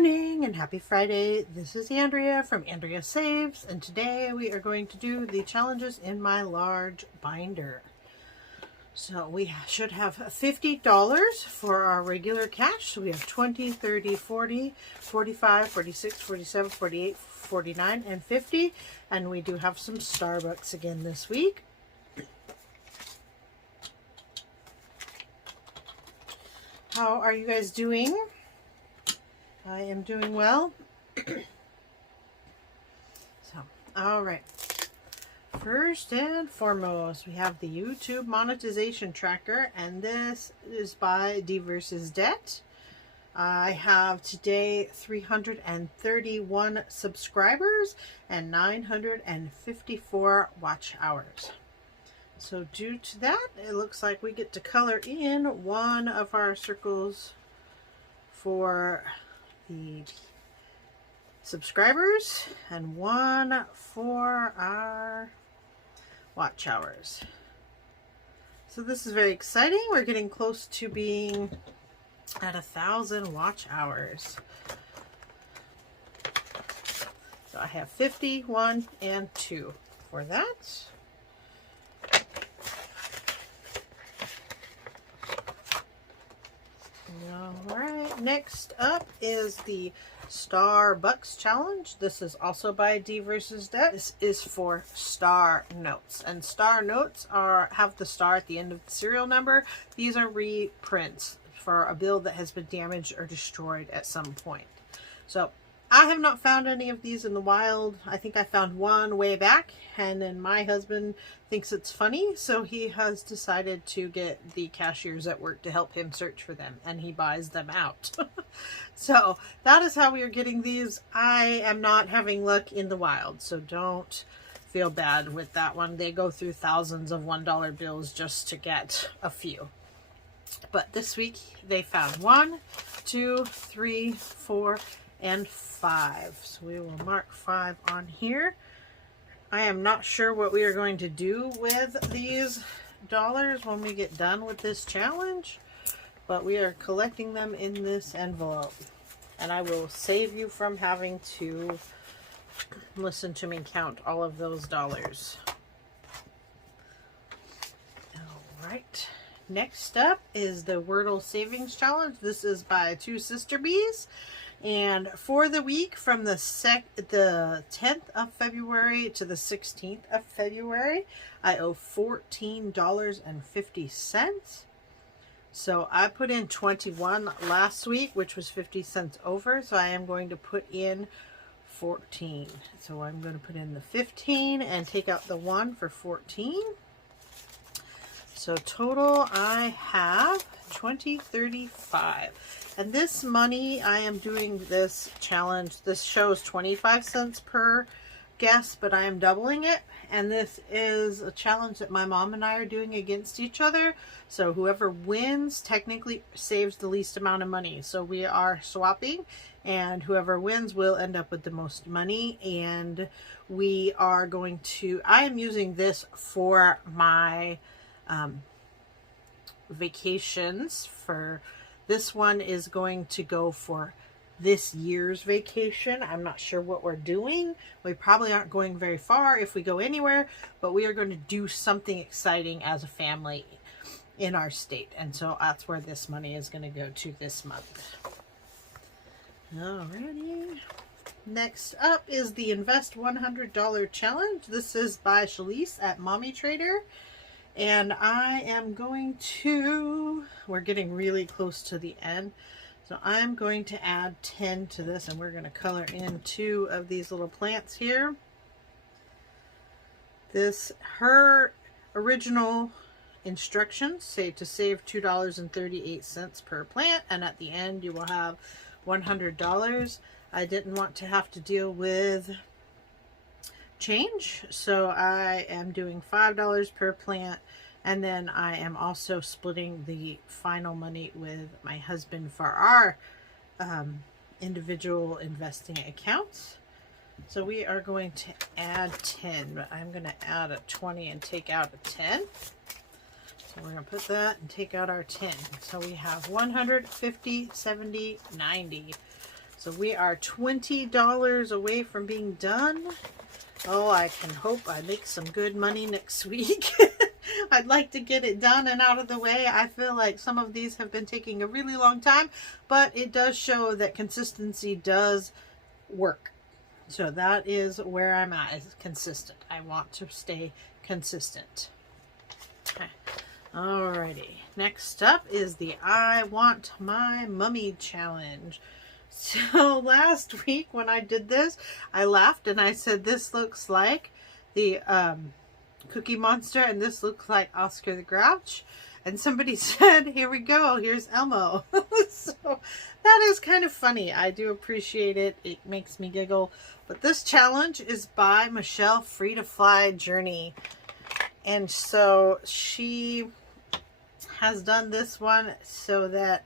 morning and happy Friday. This is Andrea from Andrea Saves, and today we are going to do the challenges in my large binder. So we should have $50 for our regular cash. So we have 20, 30, 40, 45, 46, 47, 48, 49, and 50. And we do have some Starbucks again this week. How are you guys doing? I am doing well. All right. First and foremost, we have the YouTube monetization tracker, and this is by D versus Debt. I have today 331 subscribers and 954 watch hours. So due to that, it looks like we get to color in one of our circles for the subscribers and one for our watch hours. So this is very exciting. We're getting close to being at 1,000 watch hours. So I have 50, 1, and 2 for that. All right, next up is the Starbucks challenge. This is also by D versus Debt. This is for star notes, and star notes have the star at the end of the serial number. These are reprints for a bill that has been damaged or destroyed at some point. So I have not found any of these in the wild. I think I found one way back, and then my husband thinks it's funny, so he has decided to get the cashiers at work to help him search for them, and he buys them out. So that is how we are getting these. I am not having luck in the wild, so don't feel bad with that one. They go through thousands of $1 bills just to get a few. But this week they found 1, 2, 3, 4, and 5. So we will mark 5 on here. I am not sure what we are going to do with these dollars when we get done with this challenge, but we are collecting them in this envelope, and I will save you from having to listen to me count all of those dollars. All right. Next up is the Wordle Savings Challenge. This is by Two Sister Bees. And for the week from the 10th of February to the 16th of February, I owe $14.50. So I put in 21 last week, which was 50 cents over. So I am going to put in 14. So I'm going to put in the 15 and take out the 1 for 14. So total I have 20.35. And this money, I am doing this challenge. This shows 25 cents per guess, but I am doubling it. And this is a challenge that my mom and I are doing against each other. So whoever wins technically saves the least amount of money. So we are swapping, and whoever wins will end up with the most money. And we are going to, I am using this for my vacations. For this one is going to go for this year's vacation. I'm not sure what we're doing. We probably aren't going very far if we go anywhere, but we are going to do something exciting as a family in our state. And so that's where this money is going to go to this month. Alrighty. Next up is the Invest $100 Challenge. This is by Shalise at Mommy Trader. And I am going to, we're getting really close to the end, so I'm going to add 10 to this, and we're going to color in 2 of these little plants here. Her original instructions say to save $2.38 per plant, and at the end you will have $100. I didn't want to have to deal with change, so I am doing $5 per plant, and then I am also splitting the final money with my husband for our individual investing accounts. So we are going to add 10, but I'm going to add a 20 and take out a 10. So we're going to put that and take out our 10. So we have 150, 70, 90. So we are $20 away from being done. Oh, I can hope I make some good money next week. I'd like to get it done and out of the way. I feel like some of these have been taking a really long time, but it does show that consistency does work. So that is where I'm at, is consistent. I want to stay consistent. Okay. Alrighty. Next up is the I Want My Mummy Challenge. So last week when I did this, I laughed and I said, this looks like the Cookie Monster and this looks like Oscar the Grouch. And somebody said, here we go, here's Elmo. So that is kind of funny. I do appreciate it. It makes me giggle. But this challenge is by Michelle Free to Fly Journey. And so she has done this one so that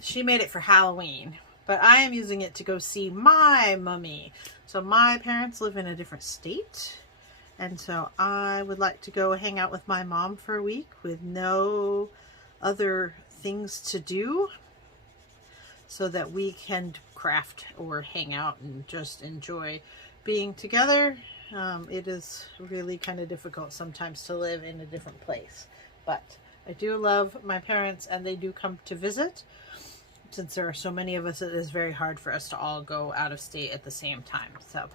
she made it for Halloween, but I am using it to go see my mummy. So my parents live in a different state, and so I would like to go hang out with my mom for a week with no other things to do, so that we can craft or hang out and just enjoy being together. It is really kind of difficult sometimes to live in a different place, but I do love my parents and they do come to visit. Since there are so many of us, it is very hard for us to all go out of state at the same time. So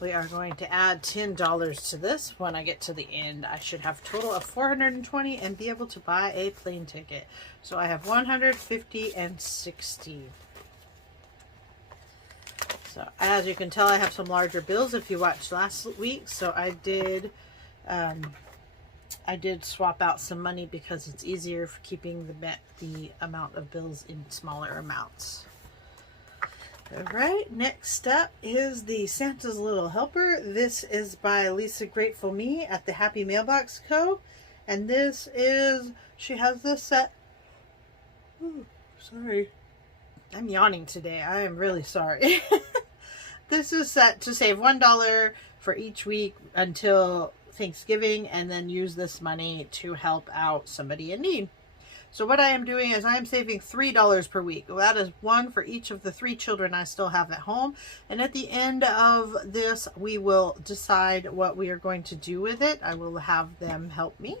we are going to add $10 to this. When I get to the end, I should have a total of $420 and be able to buy a plane ticket. So I have $150 and $60. So as you can tell, I have some larger bills if you watched last week. So I did swap out some money because it's easier for keeping the amount of bills in smaller amounts. All right, next up is the Santa's Little Helper. This is by Lisa Grateful Me at the Happy Mailbox Co. And this is, she has this set. Ooh, sorry. I'm yawning today. I am really sorry. This is set to save $1 for each week until Thanksgiving, and then use this money to help out somebody in need. So what I am doing is I am saving $3 per week. Well, that is one for each of the 3 children I still have at home. And at the end of this, we will decide what we are going to do with it. I will have them help me.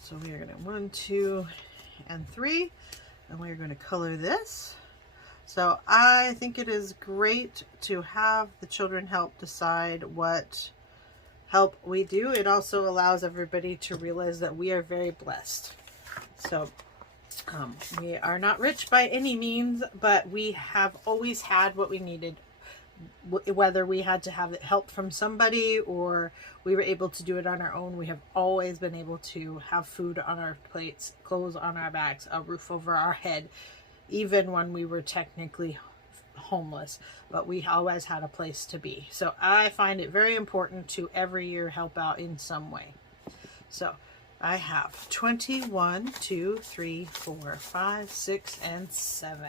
So we are going to 1, 2, and 3, and we are going to color this. So I think it is great to have the children help decide what help we do. It also allows everybody to realize that we are very blessed. So we are not rich by any means, but we have always had what we needed, whether we had to have it help from somebody or we were able to do it on our own. We have always been able to have food on our plates, clothes on our backs, a roof over our head, even when we were technically homeless, but we always had a place to be. So I find it very important to every year help out in some way. So I have 21, 2, 3, 4, 5, 6, and 7.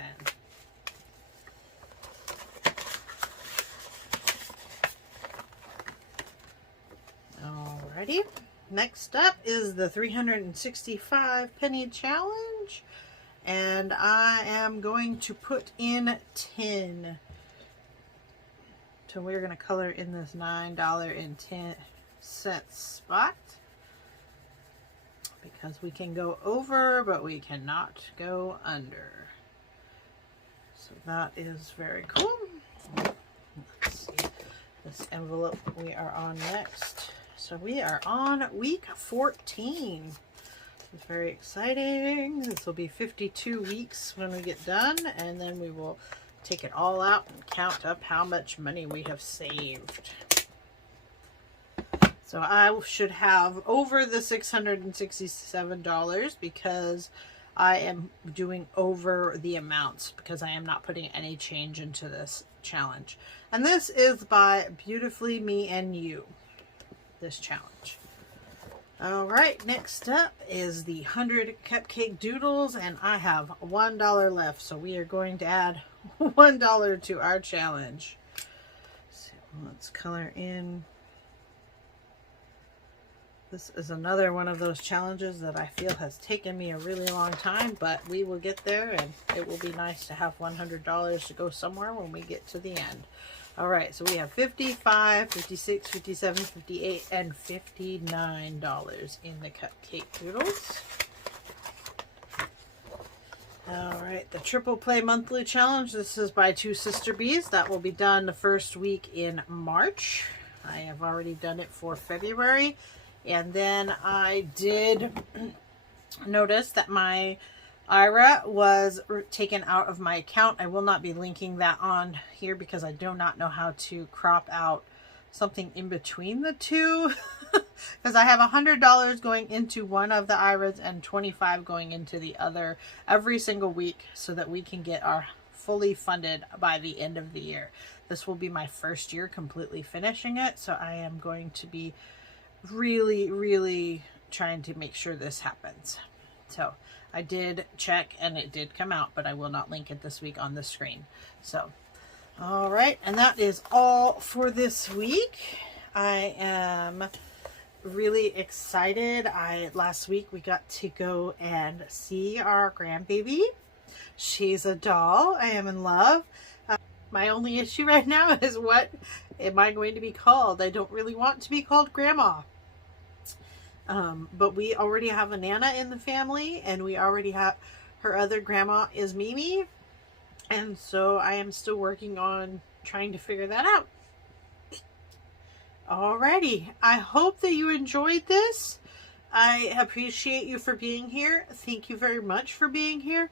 Alrighty. Next up is the 365 penny challenge. And I am going to put in 10. So we're going to color in this $9.10 spot. Because we can go over, but we cannot go under. So that is very cool. Let's see this envelope we are on next. So we are on week 14. It's very exciting. This will be 52 weeks when we get done, and then we will take it all out and count up how much money we have saved. So I should have over the $667 because I am doing over the amounts because I am not putting any change into this challenge. And this is by Beautifully Me and You, this challenge. All right, next up is the 100 Cupcake Doodles, and I have $1 left, so we are going to add $1 to our challenge. So let's color in This is another one of those challenges that I feel has taken me a really long time, but we will get there, and it will be nice to have $100 to go somewhere when we get to the end. All right, so we have $55, $56, $57, $58, and $59 in the cupcake doodles. All right, the Triple Play Monthly Challenge. This is by Two Sister Bees. That will be done the first week in March. I have already done it for February. And then I did notice that my IRA was taken out of my account. I will not be linking that on here because I do not know how to crop out something in between the two. Because I have $100 going into one of the IRAs and $25 going into the other every single week so that we can get our fully funded by the end of the year. This will be my first year completely finishing it, so I am going to be really trying to make sure this happens. So I did check and it did come out, but I will not link it this week on the screen. So all right, and that is all for this week. I am really excited. Last week we got to go and see our grandbaby. She's a doll. I am in love. My only issue right now is what am I going to be called? I don't really want to be called Grandma. But we already have a Nana in the family, and we already have her other grandma is Mimi. And so I am still working on trying to figure that out. Alrighty, I hope that you enjoyed this. I appreciate you for being here. Thank you very much for being here.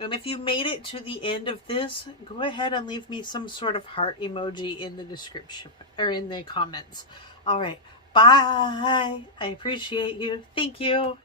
And if you made it to the end of this, go ahead and leave me some sort of heart emoji in the description or in the comments. All right, bye. I appreciate you. Thank you.